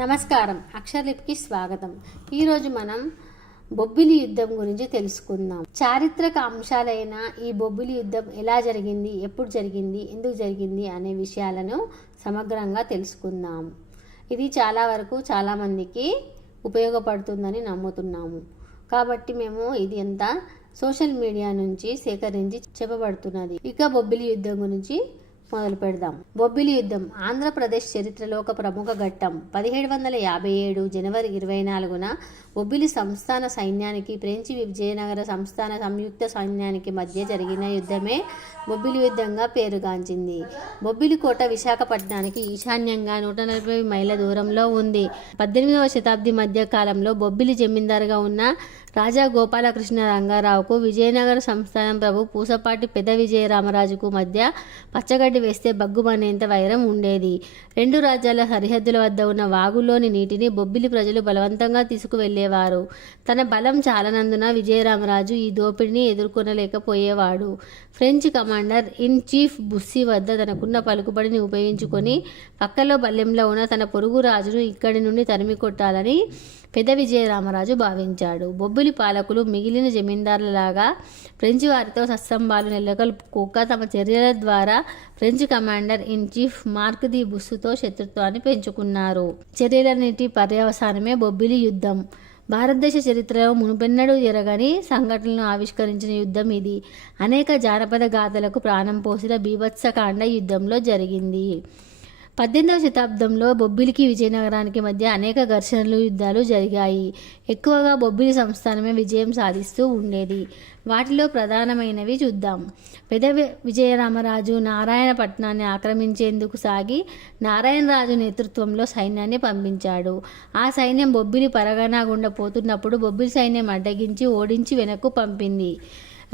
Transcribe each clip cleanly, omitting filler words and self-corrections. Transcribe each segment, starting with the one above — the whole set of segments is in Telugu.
నమస్కారం, అక్షరలిపికి స్వాగతం. ఈరోజు మనం బొబ్బిలి యుద్ధం గురించి తెలుసుకుందాం. చారిత్రక అంశాలైన ఈ బొబ్బిలి యుద్ధం ఎలా జరిగింది, ఎప్పుడు జరిగింది, ఎందుకు జరిగింది అనే విషయాలను సమగ్రంగా తెలుసుకుందాం. ఇది చాలా వరకు చాలామందికి ఉపయోగపడుతుందని నమ్ముతున్నాము. కాబట్టి మేము ఇది అంతా సోషల్ మీడియా నుంచి సేకరించి చెప్పబడుతున్నది. ఇక బొబ్బిలి యుద్ధం గురించి మొదలు పెడదాం. బొబ్బిలి యుద్ధం ఆంధ్రప్రదేశ్ చరిత్రలో ఒక ప్రముఖ ఘట్టం. 1757 జనవరి 24న బొబ్బిలి సంస్థాన సైన్యానికి ఫ్రెంచి విజయనగర సంస్థాన సంయుక్త సైన్యానికి మధ్య జరిగిన యుద్ధమే బొబ్బిలి యుద్ధంగా పేరుగాంచింది. బొబ్బిలి కోట విశాఖపట్నానికి ఈశాన్యంగా 140 మైళ్ళ దూరంలో ఉంది. 18వ శతాబ్ది మధ్య కాలంలో బొబ్బిలి జమీందారుగా ఉన్న రాజా గోపాలకృష్ణ రంగారావుకు విజయనగర సంస్థానం ప్రభు పూసపాటి పెద్ద విజయరామరాజుకు మధ్య పచ్చగడ్డి వేస్తే బగ్గుమనేంత వైరం ఉండేది. రెండు రాజ్యాల సరిహద్దుల వద్ద ఉన్న వాగులోని నీటిని బొబ్బిలి ప్రజలు బలవంతంగా తీసుకువెళ్లేవారు. తన బలం చాలనందున విజయరామరాజు ఈ దోపిడిని ఎదుర్కొనలేకపోయేవాడు. French commander in chief Bussy వద్ద తనకున్న పలుకుబడిని ఉపయోగించుకొని పక్కలో బల్లెంలో ఉన్న తన పొరుగు రాజును ఇక్కడి నుండి తరిమి కొట్టాలని పెద్ద విజయరామరాజు భావించాడు. బొబ్బిలి పాలకులు మిగిలిన జమీందారులలాగా ఫ్రెంచి వారితో సత్సంబాలు నెలకొల్పుకోక తమ చర్యల ద్వారా French commander in chief Marquis de బుస్సుతో శత్రుత్వాన్ని పెంచుకున్నారు. చర్యలన్నిటి పర్యవసానమే బొబ్బిలి యుద్ధం. భారతదేశ చరిత్రలో మునుపెన్నడూ జరగని సంఘటనలను ఆవిష్కరించిన యుద్ధం ఇది. అనేక జానపద గాథలకు ప్రాణం పోసిన బీభత్సకాండ యుద్ధంలో జరిగింది. 18వ శతాబ్దంలో బొబ్బిలికి విజయనగరానికి మధ్య అనేక ఘర్షణలు, యుద్ధాలు జరిగాయి. ఎక్కువగా బొబ్బిలి సంస్థానమే విజయం సాధిస్తూ ఉండేది. వాటిలో ప్రధానమైనవి చూద్దాం. పెద్ద విజయరామరాజు నారాయణపట్నాన్ని ఆక్రమించేందుకు సాగి నారాయణరాజు నేతృత్వంలో సైన్యాన్ని పంపించాడు. ఆ సైన్యం బొబ్బిలి పరగనా గుండా పోతున్నప్పుడు బొబ్బిలి సైన్యం అడ్డగించి ఓడించి వెనక్కు పంపింది.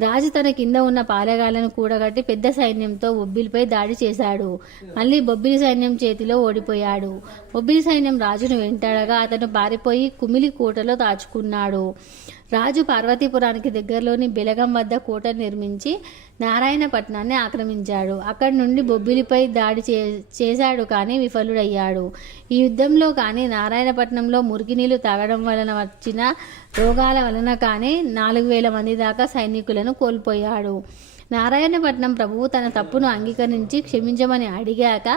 రాజు తన కింద ఉన్న పాలెగాళ్లను కూడగట్టి పెద్ద సైన్యంతో బొబ్బిలిపై దాడి చేశాడు. మళ్ళీ బొబ్బిలి సైన్యం చేతిలో ఓడిపోయాడు. బొబ్బిలి సైన్యం రాజును వెంటాడగా అతను పారిపోయి కుమిలి కోటలో దాచుకున్నాడు. రాజు పార్వతీపురానికి దగ్గరలోని బెలగం వద్ద కోట నిర్మించి నారాయణపట్నాన్ని ఆక్రమించాడు. అక్కడి నుండి బొబ్బిలిపై దాడి చేశాడు కానీ విఫలుడయ్యాడు. ఈ యుద్ధంలో కానీ నారాయణపట్నంలో మురికినీళ్లు తాగడం వలన వచ్చిన రోగాల వలన కానీ 4000 మంది దాకా సైనికులను కోల్పోయాడు. నారాయణపట్నం ప్రభువు తన తప్పును అంగీకరించి క్షమించమని అడిగాక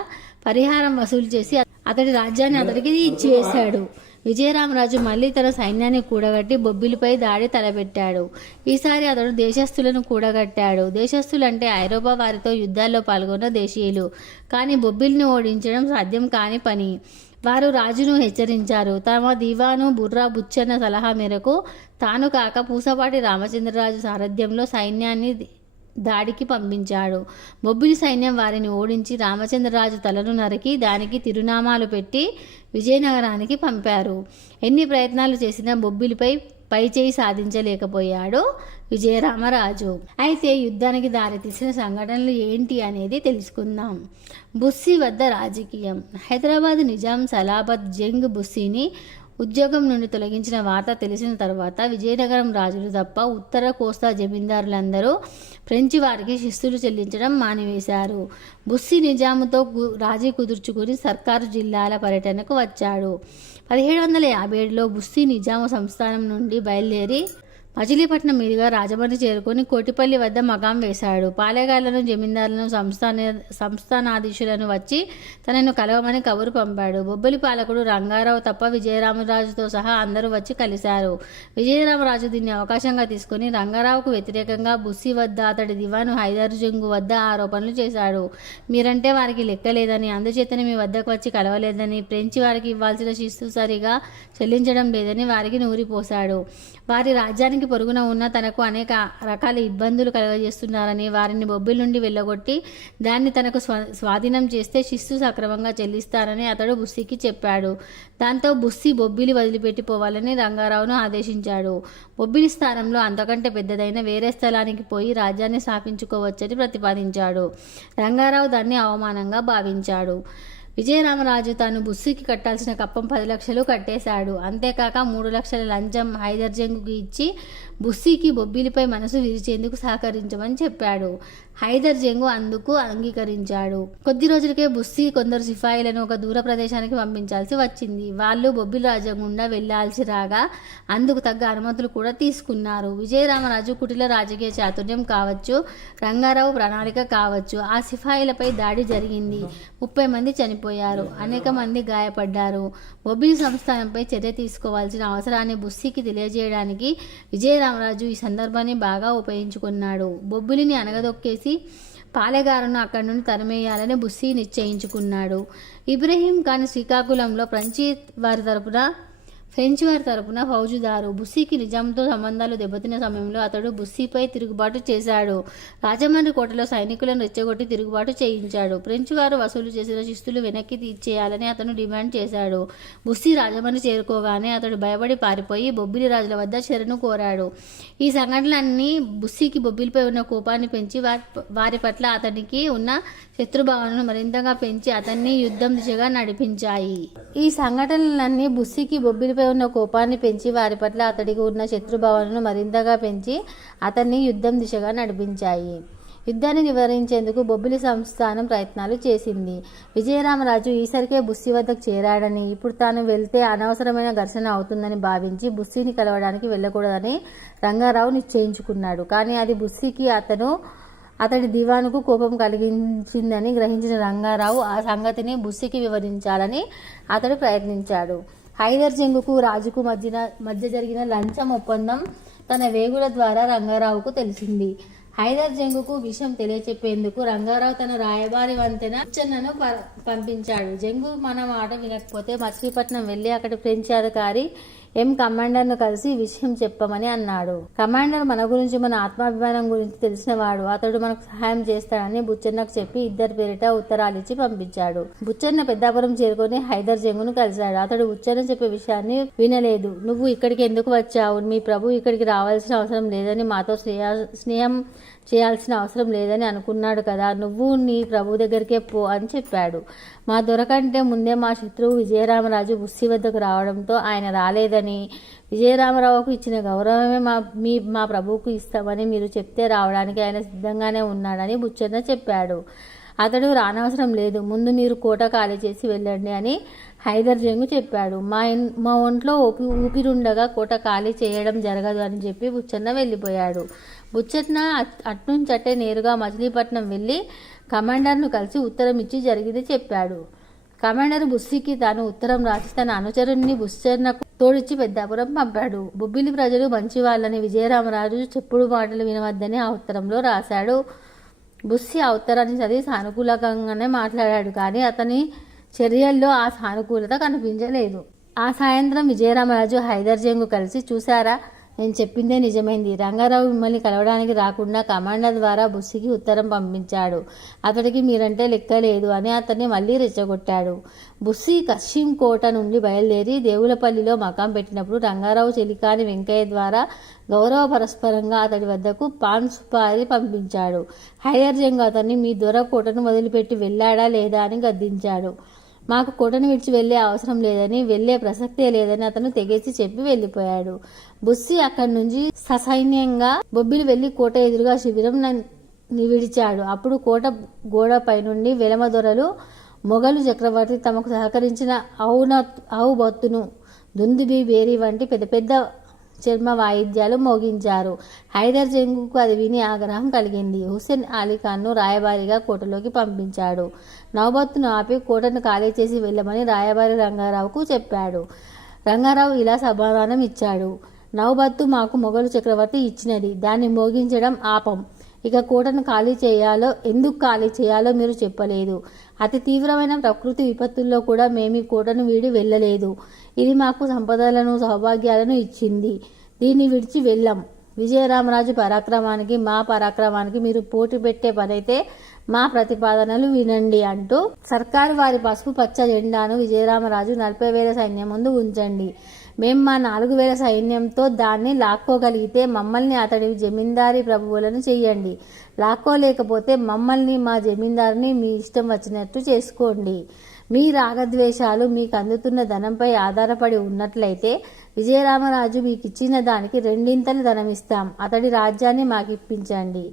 పరిహారం వసూలు చేసి అతడి రాజ్యాన్ని అతడికి ఇచ్చివేశాడు. విజయరామరాజు మళ్లీ తన సైన్యాన్ని కూడగట్టి బొబ్బిలిపై దాడి తలపెట్టాడు. ఈసారి అతడు దేశస్థులను కూడగట్టాడు. దేశస్థులంటే ఐరోపా వారితో యుద్ధాల్లో పాల్గొన్న దేశీయులు. కానీ బొబ్బిలిని ఓడించడం సాధ్యం కాని పని. వారు రాజును హెచ్చరించారు. తమ దివాను బుర్రా బుచ్చన్న సలహా మేరకు తాను కాక పూసపాటి రామచంద్రరాజు సారథ్యంలో సైన్యాన్ని దాడికి పంపించాడు. బొబ్బిలి సైన్యం వారిని ఓడించి రామచంద్రరాజు తలను నరికి దానికి తిరునామాలు పెట్టి విజయనగరానికి పంపారు. ఎన్ని ప్రయత్నాలు చేసినా బొబ్బిలిపై పైచేయి సాధించలేకపోయాడు విజయరామరాజు. అయితే యుద్ధానికి దారితీసిన సంఘటనలు ఏంటి అనేది తెలుసుకుందాం. బుస్సీ వద్ద రాజకీయం. హైదరాబాద్ నిజాం సలాబత్ జంగ్ బుస్సీని ఉద్యోగం నుండి తొలగించిన వార్త తెలిసిన తర్వాత విజయనగరం రాజులు తప్ప ఉత్తర కోస్తా జమీందారులందరూ ఫ్రెంచి వారికి శిస్తులు చెల్లించడం మానివేశారు. బుస్సీ నిజాముతో రాజీ కుదుర్చుకుని సర్కారు జిల్లాల పర్యటనకు వచ్చాడు. 1757లో బుస్సీ నిజాము సంస్థానం నుండి బయలుదేరి మచిలీపట్నం మీదుగా రాజమండ్రి చేరుకుని కోటిపల్లి వద్ద మకాం వేశాడు. పాలెగాళ్లను, జమీందారులను, సంస్థానాధీశులను వచ్చి తనను కలవమని కబురు పంపాడు. బొబ్బిలి పాలకుడు రంగారావు తప్ప విజయరామరాజుతో సహా అందరూ వచ్చి కలిశారు. విజయరామరాజు దీన్ని అవకాశంగా తీసుకుని రంగారావుకు వ్యతిరేకంగా బుస్సీ వద్ద అతడి దివాను హైదర్ జంగు వద్ద ఆరోపణలు చేశాడు. మీరంటే వారికి లెక్కలేదని, అందుచేతనే మీ వద్దకు వచ్చి కలవలేదని, ఫ్రెంచి వారికి ఇవ్వాల్సిన శిస్తు సరిగా చెల్లించడం లేదని వారికి నూరిపోశాడు. వారి రాజ్యానికి పొరుగున ఉన్న తనకు అనేక రకాల ఇబ్బందులు కలుగజేస్తున్నారని, వారిని బొబ్బిలి నుండి వెళ్ళగొట్టి దాన్ని తనకు స్వాధీనం చేస్తే శిస్తు సక్రమంగా చెల్లిస్తారని అతడు బుస్సీకి చెప్పాడు. దాంతో బుస్సీ బొబ్బిలి వదిలిపెట్టిపోవాలని రంగారావును ఆదేశించాడు. బొబ్బిలి స్థానంలో అంతకంటే పెద్దదైన వేరే స్థలానికి పోయి రాజ్యాన్ని స్థాపించుకోవచ్చని ప్రతిపాదించాడు. రంగారావు దాన్ని అవమానంగా భావించాడు. విజయరామరాజు తాను బుస్సీకి కట్టాల్సిన కప్పం 10 లక్షలు కట్టేశాడు. అంతేకాక 3 లక్షల లంచం హైదర్ జంగుకి ఇచ్చి బుస్సీకి బొబ్బిలిపై మనసు విరిచేందుకు సహకరించమని చెప్పాడు. హైదర్ జంగు అందుకు అంగీకరించాడు. కొద్ది రోజులకే బుస్సీ కొందరు సిపాయిలను ఒక దూర ప్రదేశానికి పంపించాల్సి వచ్చింది. వాళ్ళు బొబ్బిలి రాజ్యం గుండా వెళ్లాల్సి రాగా అందుకు తగ్గ అనుమతులు కూడా తీసుకున్నారు. విజయరామరాజు కుటిల రాజకీయ చాతుర్యం కావచ్చు, రంగారావు ప్రణాళిక కావచ్చు, ఆ సిపాయిలపై దాడి జరిగింది. 30 మంది చనిపోయారు, అనేక మంది గాయపడ్డారు. బొబ్బిలి సంస్థానంపై చర్య తీసుకోవాల్సిన అవసరాన్ని బుస్సీకి తెలియజేయడానికి విజయరామరాజు ఈ సందర్భాన్ని బాగా ఉపయోగించుకున్నాడు. బొబ్బిలిని అనగదొక్కేసి పాలెగారును అక్కడి నుండి తరిమేయాలని బుస్సీ నిశ్చయించుకున్నాడు. ఇబ్రహీం ఖాన్ శ్రీకాకుళంలో ఫ్రెంచ్ వారి తరపున ఫౌజుదారు. బుస్సీకి నిజాంతో సంబంధాలు దెబ్బతిన్న సమయంలో అతడు బుస్సీపై తిరుగుబాటు చేశాడు. రాజమండ్రి కోటలో సైనికులను రెచ్చగొట్టి తిరుగుబాటు చేయించాడు. ఫ్రెంచ్ వారు వసూలు చేసిన శిస్తులు వెనక్కి తీర్చేయాలని అతను డిమాండ్ చేశాడు. బుస్సీ రాజమండ్రి చేరుకోగానే అతడు భయపడి పారిపోయి బొబ్బిలి రాజుల వద్ద శరణు కోరాడు. ఈ సంఘటనలన్నీ బుస్సీకి బొబ్బిలిపై ఉన్న కోపాన్ని పెంచి వారి పట్ల అతనికి ఉన్న శత్రుభావనను మరింతగా పెంచి అతన్ని యుద్ధం దిశగా నడిపించాయి. ఈ సంఘటనలన్నీ బుస్సీకి బొబ్బిలిపై ఉన్న కోపాన్ని పెంచి వారి పట్ల అతడికి ఉన్న శత్రుభావనను మరింతగా పెంచి అతన్ని యుద్ధం దిశగా నడిపించాయి. యుద్ధాన్ని నివారించేందుకు బొబ్బిలి సంస్థానం ప్రయత్నాలు చేసింది. విజయరామరాజు ఈసరికే బుస్సీ వద్దకు చేరాడని, ఇప్పుడు తాను వెళ్తే అనవసరమైన ఘర్షణ అవుతుందని భావించి బుస్సీని కలవడానికి వెళ్ళకూడదని రంగారావు నిశ్చయించుకున్నాడు. కానీ అది బుస్సీకి అతడి దివానుకు కోపం కలిగించిందని గ్రహించిన రంగారావు ఆ సంగతిని బుస్సీకి వివరించాలని అతడు ప్రయత్నించాడు. హైదర్ జంగుకు రాజుకు మధ్య జరిగిన లంచం ఒప్పందం తన వేగుల ద్వారా రంగారావుకు తెలిసింది. హైదర్ జంగుకు విషయం తెలియచెప్పేందుకు రంగారావు తన రాయబారి వంతెన బుచ్చన్నను పంపించాడు. జంగు మన మాట వినకపోతే మచిలీపట్నం వెళ్లి అక్కడి ఫ్రెంచ్ అధికారి కమాండర్ను కలిసి విషయం చెప్పమని అన్నాడు. కమాండర్ మన గురించి, మన ఆత్మాభిమానం గురించి తెలిసినవాడు, అతడు మనకు సహాయం చేస్తాడని బుచ్చన్నకు చెప్పి ఇద్దరి పేరిట ఉత్తరాలిచ్చి పంపించాడు. బుచ్చన్న పెద్దాపురం చేరుకొని హైదర్ జంగును కలిశాడు. అతడు బుచ్చన్న చెప్పే విషయాన్ని వినలేదు. నువ్వు ఇక్కడికి ఎందుకు వచ్చావు? మీ ప్రభు ఇక్కడికి రావాల్సిన అవసరం లేదని, మాతో స్నేహం చేయాల్సిన అవసరం లేదని అనుకున్నాడు కదా, నువ్వు నీ ప్రభు దగ్గరికే పో అని చెప్పాడు. మా దొరకంటే ముందే మా శత్రువు విజయరామరాజు బుస్సీ వద్దకు రావడంతో ఆయన రాలేదని, విజయరామరావుకు ఇచ్చిన గౌరవమే మా ప్రభువుకు ఇస్తామని మీరు చెప్తే రావడానికి ఆయన సిద్ధంగానే ఉన్నాడని బుచ్చన్న చెప్పాడు. అతడు రానవసరం లేదు, ముందు మీరు కోట ఖాళీ చేసి వెళ్ళండి అని హైదర్ జంగు చెప్పాడు. మా ఒంట్లో ఊపిరుండగా కోట ఖాళీ చేయడం జరగదు అని చెప్పి బుచ్చన్న వెళ్ళిపోయాడు. బుచ్చన్న అట్నుంచట్టే నేరుగా మచిలీపట్నం వెళ్ళి కమాండర్ను కలిసి ఉత్తరం ఇచ్చి జరిగింది చెప్పాడు. కమాండర్ బుస్సీకి తాను ఉత్తరం రాసి తన అనుచరుణ్ణి బుచ్చన్నకు తోడిచ్చి పెద్దాపురం పంపాడు. బొబ్బిలి ప్రజలు మంచి వాళ్ళని, విజయరామరాజు చెప్పుడు మాటలు వినవద్దని ఆ ఉత్తరంలో రాశాడు. బుస్సీ ఆ ఉత్తరాన్ని చదివి సానుకూలంగానే మాట్లాడాడు. కానీ అతని చర్యల్లో ఆ సానుకూలత కనిపించలేదు. ఆ సాయంత్రం విజయరామరాజు హైదర్ జంగు కలిసి, చూశారా, నేను చెప్పిందే నిజమైంది. రంగారావు మిమ్మల్ని కలవడానికి రాకుండా కమాండర్ ద్వారా బుస్సీకి ఉత్తరం పంపించాడు. అతడికి మీరంటే లెక్క లేదు అని అతన్ని మళ్లీ రెచ్చగొట్టాడు. బుస్సీ కశ్చిం కోట నుండి బయలుదేరి దేవులపల్లిలో మకాం పెట్టినప్పుడు రంగారావు చెలికాని వెంకయ్య ద్వారా గౌరవ పరస్పరంగా అతడి వద్దకు పాన్ సుపారీ పంపించాడు. హైదర్ జంగు అతన్ని మీ దొర కోటను వదిలిపెట్టి వెళ్ళాడా లేదా అని గద్దించాడు. మాకు కోటను విడిచి వెళ్లే అవసరం లేదని, వెళ్లే ప్రసక్తే లేదని అతను తెగేసి చెప్పి వెళ్లిపోయాడు. బుస్సీ అక్కడి నుంచి ససైన్యంగా బొబ్బిలి వెళ్లి కోట ఎదురుగా శిబిరం విడిచాడు. అప్పుడు కోట గోడ పైనుండి వెలమ దొరలు, మొఘలు చక్రవర్తి తమకు సహకరించిన ఔబత్తును, దుందుబి, బేరీ వంటి పెద్ద పెద్ద చర్మ వాయిద్యాలు మోగించారు. హైదర్ జంగుకు అది విని ఆగ్రహం కలిగింది. హుస్సేన్ అలీఖాన్ను రాయబారిగా కోటలోకి పంపించాడు. నౌబత్తును ఆపి కోటను ఖాళీ చేసి వెళ్ళమని రాయబారి రంగారావుకు చెప్పాడు. రంగారావు ఇలా సమాధానం ఇచ్చాడు. నౌబత్తు మాకు మొఘలు చక్రవర్తి ఇచ్చినది, దాన్ని మోగించడం ఆపం. ఇక కోటను ఎందుకు ఖాళీ చేయాలో మీరు చెప్పలేదు. అతి తీవ్రమైన ప్రకృతి విపత్తుల్లో కూడా మేము ఈ కోటను వీడి వెళ్ళలేదు. ఇది మాకు సంపదలను, సౌభాగ్యాలను ఇచ్చింది. దీన్ని విడిచి వెళ్ళం. విజయరామరాజు పరాక్రమానికి మా పరాక్రమానికి మీరు పోటీ పెట్టే పనైతే మా ప్రతిపాదనలు వినండి అంటూ సర్కారు వారి పసుపు పచ్చ జెండాను విజయరామరాజు 40,000 సైన్యం ముందు ఉంచండి. మేం మా 4,000 సైన్యంతో దాన్ని లాక్కోగలిగితే మమ్మల్ని అతడి జమీందారీ ప్రభువులను చెయ్యండి. లాక్కోలేకపోతే మమ్మల్ని, మా జమీందారుని మీ ఇష్టం వచ్చినట్టు చేసుకోండి. మీ రాగద్వేషాలు మీకు అందుతున్న ధనంపై ఆధారపడి ఉన్నట్లయితే విజయరామరాజు మీకు ఇచ్చిన దానికి 2 ధనమిస్తాం. అతడి రాజ్యాన్ని మాకిప్పించండి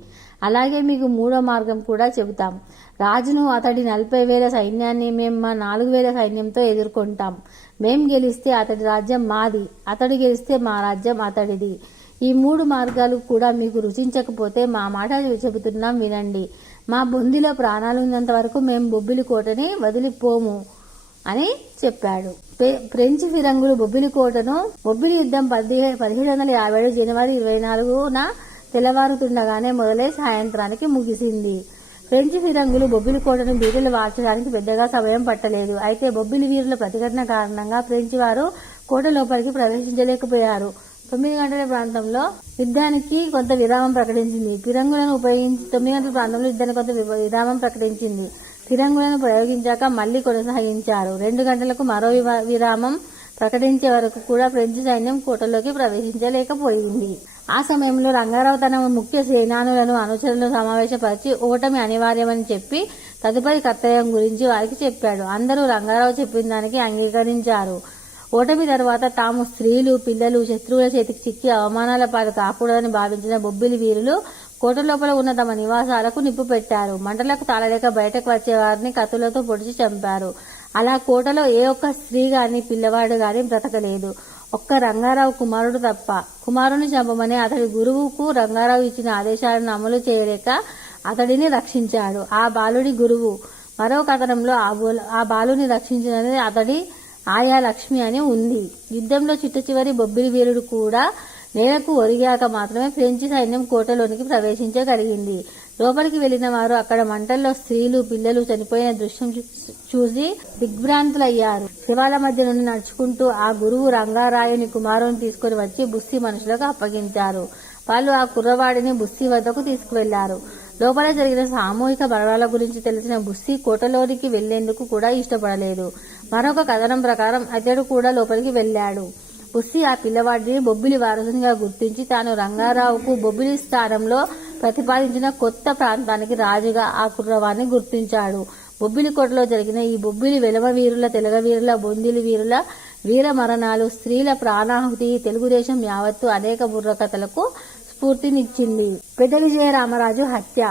అలాగే మీకు మూడో మార్గం కూడా చెబుతాం. రాజును, అతడి 40,000 సైన్యాన్ని మేము మా 4,000 సైన్యంతో ఎదుర్కొంటాం. మేం గెలిస్తే అతడి రాజ్యం మాది, అతడు గెలిస్తే మా రాజ్యం అతడిది. ఈ 3 మార్గాలు కూడా మీకు రుచించకపోతే మా మాట చెబుతున్నాం వినండి. మా బొందిలో ప్రాణాలు ఉన్నంత వరకు మేము బొబ్బిలి కోటని వదిలిపోము అని చెప్పాడు. ఫ్రెంచ్ ఫిరంగులు బొబ్బిలి కోటను బొబ్బిలి యుద్ధం 1757 జనవరి 24న తెల్లవారుతుండగానే మొదలై సాయంత్రానికి ముగిసింది. ఫ్రెంచ్ ఫిరంగులు బొబ్బిలి కోటను బీటలు వార్చడానికి పెద్దగా సమయం పట్టలేదు. అయితే బొబ్బిలి వీరుల ప్రతిఘటన కారణంగా ఫ్రెంచ్ వారు కోట లోపలికి ప్రవేశించలేకపోయారు. 9 గంటల ప్రాంతంలో యుద్ధానికి కొంత విరామం ప్రకటించింది. ఫిరంగులను ఉపయోగించి 9 గంటల ప్రాంతంలో యుద్ధానికి కొంత విరామం ప్రకటించింది. ఫిరంగులను ప్రయోగించాక మళ్లీ కొనసాగించారు. 2 గంటలకు మరో విరామం ప్రకటించే వరకు కూడా ఫ్రెంచ్ సైన్యం కోటలోకి ప్రవేశించలేకపోయింది. ఆ సమయంలో రంగారావు తన ముఖ్య సేనానులను, అనుచరులను సమావేశపరిచి ఓటమి అనివార్యమని చెప్పి తదుపరి కర్తవ్యం గురించి వారికి చెప్పాడు. అందరూ రంగారావు చెప్పిన దానికి అంగీకరించారు. ఓటమి తర్వాత తాము స్త్రీలు, పిల్లలు శత్రువుల చేతికి చిక్కి అవమానాల పాలు కాకూడదని భావించిన బొబ్బిలి వీరులు కోట లోపల ఉన్న తమ నివాసాలకు నిప్పు పెట్టారు. మంటలకు తాళలేక బయటకు వచ్చే వారిని కత్తులతో పొడిచి చంపారు. అలా కోటలో ఏ ఒక్క స్త్రీ గాని, పిల్లవాడు గాని బ్రతకలేదు. ఒక్క రంగారావు కుమారుడు తప్ప. కుమారుని చంపమని అతడి గురువుకు రంగారావు ఇచ్చిన ఆదేశాలను అమలు చేయలేక అతడిని రక్షించాడు ఆ బాలుడి గురువు. మరో కథనంలో ఆ బాలుని రక్షించినది అతడి ఆయా లక్ష్మి అని ఉంది. యుద్ధంలో చిట్టచివరి బొబ్బిలి వీరుడు కూడా నేలకు ఒరిగాక మాత్రమే ఫ్రెంచి సైన్యం కోటలోనికి ప్రవేశించగలిగింది. లోపలికి వెళ్లిన వారు అక్కడ మంటల్లో స్త్రీలు, పిల్లలు చనిపోయిన దృశ్యం చూసి దిగ్భ్రాంతులయ్యారు. శివాల మధ్య నుండి నడుచుకుంటూ ఆ గురువు రంగారాయుని కుమారుని తీసుకుని వచ్చి బుస్సి మనుషులకు అప్పగించారు. వాళ్ళు ఆ కుర్రవాడిని బుస్సి వద్దకు తీసుకువెళ్లారు. లోపల జరిగిన సామూహిక మరణాల గురించి తెలిసిన బుస్సి కోటలోనికి వెళ్లేందుకు కూడా ఇష్టపడలేదు. మరొక కథనం ప్రకారం అతడు కూడా లోపలికి వెళ్లాడు. బుస్సి ఆ పిల్లవాడిని బొబ్బిలి వారసునిగా గుర్తించి తాను రంగారావుకు బొబ్బిలి స్థానంలో ప్రతిపాదించిన కొత్త ప్రాంతానికి రాజుగా ఆ కుర్రవాడిని గుర్తించాడు. బొబ్బిలి కోటలో జరిగిన ఈ బొబ్బిలి వెలమ వీరుల, తెలగ వీరుల, బొందిలి వీరుల వీర మరణాలు, స్త్రీల ప్రాణాహుతి తెలుగుదేశం యావత్తు అనేక బుర్రకథలకు స్ఫూర్తినిచ్చింది. పెద్ద విజయరామరాజు హత్య.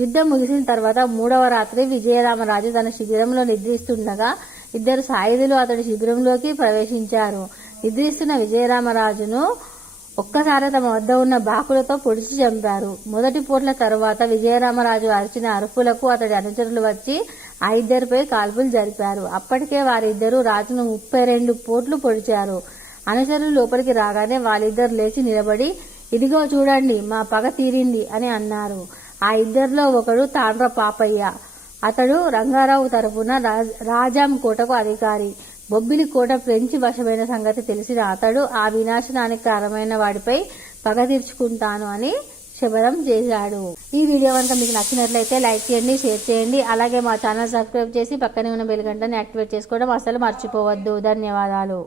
యుద్ధం ముగిసిన తర్వాత 3వ రాత్రి విజయరామరాజు తన శిబిరంలో నిద్రిస్తుండగా 2 సాయుధులు అతడి శిబిరంలోకి ప్రవేశించారు. నిద్రిస్తున్న విజయరామరాజును ఒక్కసారి తమ వద్ద ఉన్న బాకులతో పొడిచి చంపారు. మొదటి పోట్ల తరువాత విజయరామరాజు అరిచిన అరుపులకు అతడి అనుచరులు వచ్చి ఆ 2పై కాల్పులు జరిపారు. అప్పటికే వారిద్దరూ రాజును 32 పోట్లు పొడిచారు. అనుచరులు లోపలికి రాగానే వాళ్ళిద్దరు లేచి నిలబడి, ఇదిగో చూడండి మా పగ తీరింది అని అన్నారు. ఆ 2లో ఒకడు తాండ్ర పాపయ్య. అతడు రంగారావు తరపున రాజాం కోటకు అధికారి. బొబ్బిలి కోట ఫ్రెంచి వశమైన సంగతి తెలిసిన అతడు ఆ వినాశనానికి కారణమైన వాడిపై పగ తీర్చుకుంటాను అని శపథం చేశాడు. ఈ వీడియో కనుక మీకు నచ్చినట్లయితే లైక్ చేయండి, షేర్ చేయండి. అలాగే మా ఛానల్ సబ్స్క్రైబ్ చేసి పక్కనే ఉన్న బెల్ గంటని యాక్టివేట్ చేసుకోవడం అసలు మర్చిపోవద్దు. ధన్యవాదాలు.